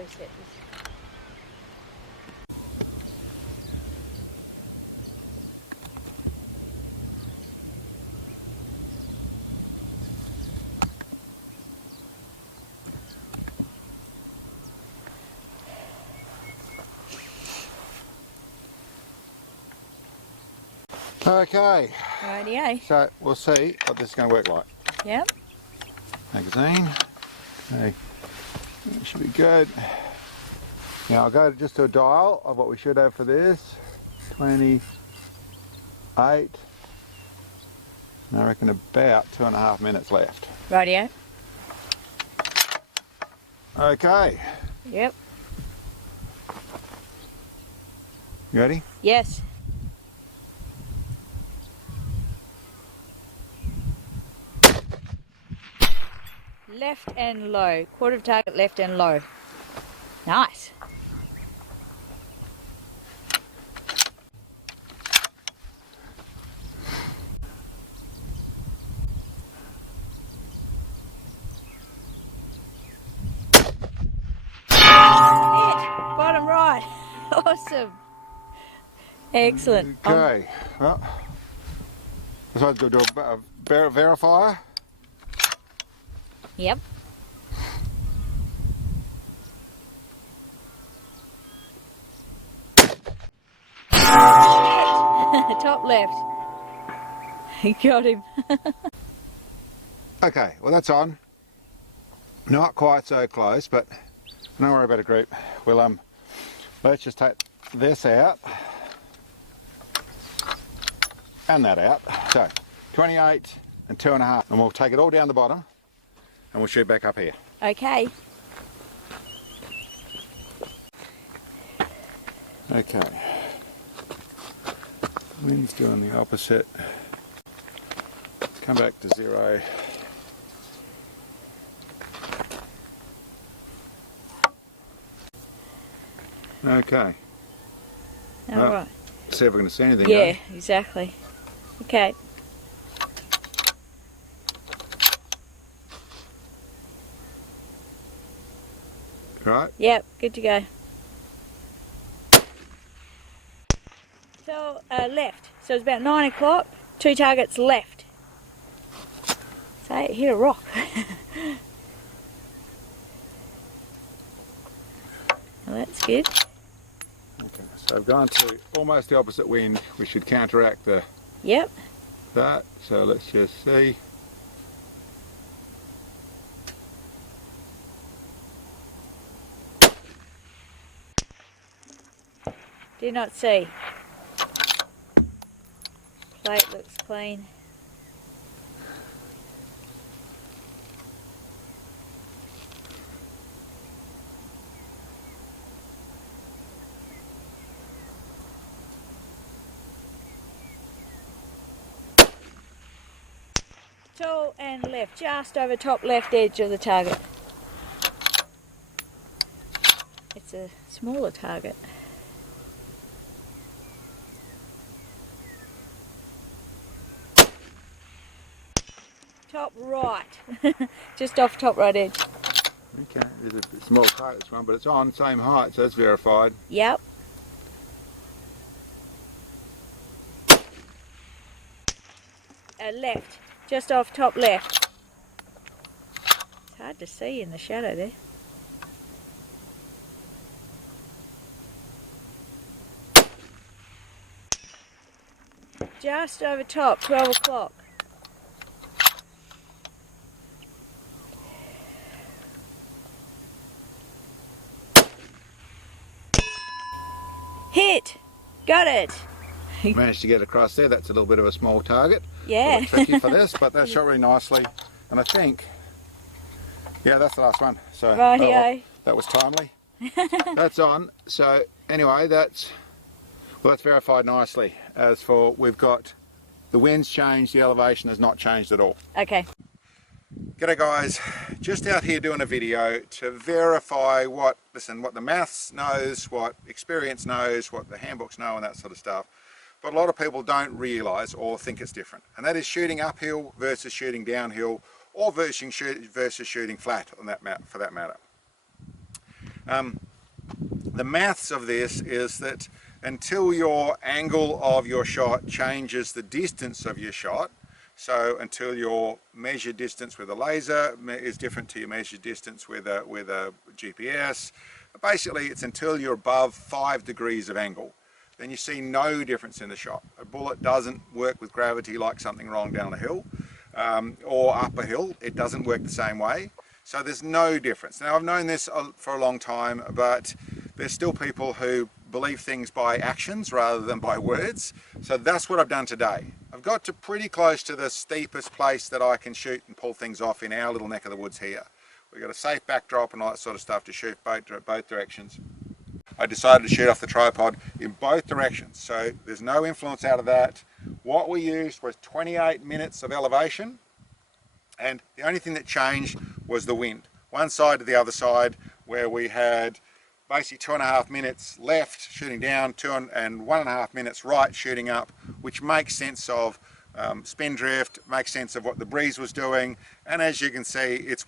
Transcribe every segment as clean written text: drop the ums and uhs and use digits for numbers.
reset this. Okay, Rightio. so we'll see what this is going to work like. Yep. Magazine. Okay, that should be good. Now I'll go just to a dial of what we should have for this. 28. And I reckon about 2.5 minutes left. Rightio. Okay. Yep. You ready? Yes. Left and low. Quarter of target, left and low. Nice. Bottom right. Awesome. Excellent. Okay. Well, so do a verifier. Yep. Top left. He got him. Okay, well that's on. Not quite so close, but don't worry about it, group. We'll let's just take this out and that out. So 28 and 2.5, and we'll take it all down the bottom and we'll shoot back up here. Okay. Okay. Wind's doing the opposite. Let's come back to 0. Okay. All right. See if we're going to see anything. Yeah, exactly. Okay. Right? Yep, good to go. So, left. So it's about 9 o'clock. 2 targets left. So it hit a rock. Well, that's good. Okay, so I've gone to almost the opposite wind. We should counteract the Yep. that. So let's just see. Do not see. Plate looks clean. Tall and left, just over top left edge of the target. It's a smaller target. Top right, just off top right edge. Okay, there's a small target this one, but it's on same height, so it's verified. Yep. Left, just off top left. It's hard to see in the shadow there. Just over top, 12 o'clock. Hit! Got it! Managed to get across there. That's a little bit of a small target. Yeah. A little tricky for this, but that shot really nicely. And I think, yeah, that's the last one. So Rightio. that was timely. That's on. So anyway, that's verified nicely. As for, we've got the wind's changed, the elevation has not changed at all. Okay. G'day guys, just out here doing a video to verify what the maths knows, what experience knows, what the handbooks know and that sort of stuff. But a lot of people don't realise or think it's different. And that is shooting uphill versus shooting downhill, or versus shooting flat on that for that matter. The maths of this is that until your angle of your shot changes the distance of your shot, so until your measured distance with a laser is different to your measured distance with a GPS, basically it's until you're above 5 degrees of angle, then you see no difference in the shot. A bullet doesn't work with gravity like something wrong down a hill or up a hill. It doesn't work the same way. So there's no difference. Now, I've known this for a long time, but there's still people who believe things by actions rather than by words. So that's what I've done today. I've got to pretty close to the steepest place that I can shoot and pull things off in our little neck of the woods here. We've got a safe backdrop and all that sort of stuff to shoot both directions. I decided to shoot off the tripod in both directions, so there's no influence out of that. What we used was 28 minutes of elevation, and the only thing that changed was the wind. One side to the other side, where we had basically 2.5 minutes left shooting down, 2 and 1.5 minutes right shooting up, which makes sense of spin drift, makes sense of what the breeze was doing, and as you can see, it's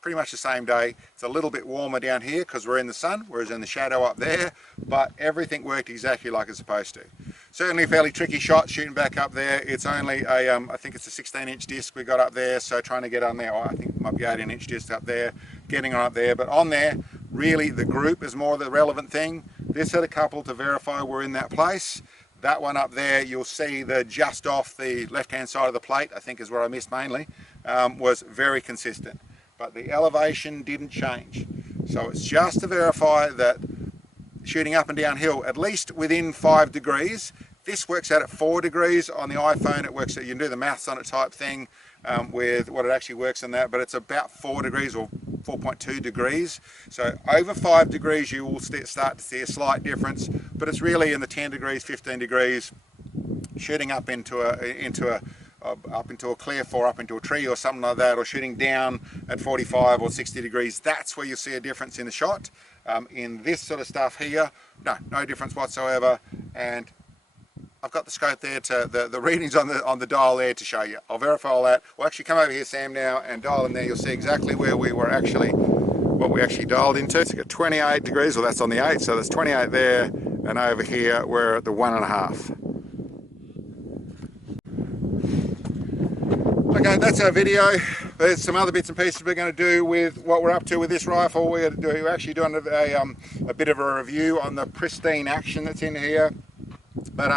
pretty much the same day. It's a little bit warmer down here because we're in the sun, whereas in the shadow up there, but everything worked exactly like it's supposed to. Certainly a fairly tricky shot shooting back up there. It's only a, I think it's a 16-inch disc we got up there, so trying to get on there, I think it might be 18-inch disc up there, getting on up there, but on there, really the group is more the relevant thing. This had a couple to verify we're in that place. That one up there, you'll see the just off the left-hand side of the plate, I think is where I missed mainly, was very consistent. But the elevation didn't change. So it's just to verify that shooting up and downhill, at least within 5 degrees, this works out at 4 degrees on the iPhone. It works out, you can do the maths on it type thing with what it actually works on that, but it's about 4 degrees or 4.2 degrees. So over 5 degrees, you will start to see a slight difference, but it's really in the 10 degrees, 15 degrees, shooting up into a cliff or up into a tree or something like that, or shooting down at 45 or 60 degrees, that's where you see a difference in the shot. In this sort of stuff here, no difference whatsoever, and I've got the scope there to the readings on the dial there to show you. I'll verify all that. We'll actually come over here, Sam, now and dial in there. You'll see exactly where we were actually, what we actually dialed into. It's got 28 degrees, well that's on the 8, so there's 28 there, and over here we're at the 1.5. Okay, that's our video. There's some other bits and pieces we're going to do with what we're up to with this rifle. We're actually doing a bit of a review on the Pristine Action that's in here. But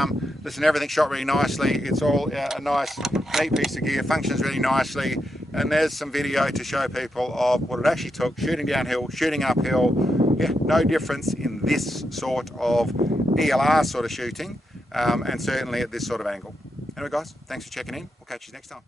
listen, everything shot really nicely. It's all a nice, neat piece of gear, functions really nicely. And there's some video to show people of what it actually took, shooting downhill, shooting uphill. Yeah, no difference in this sort of ELR sort of shooting, and certainly at this sort of angle. Anyway guys, thanks for checking in. We'll catch you next time.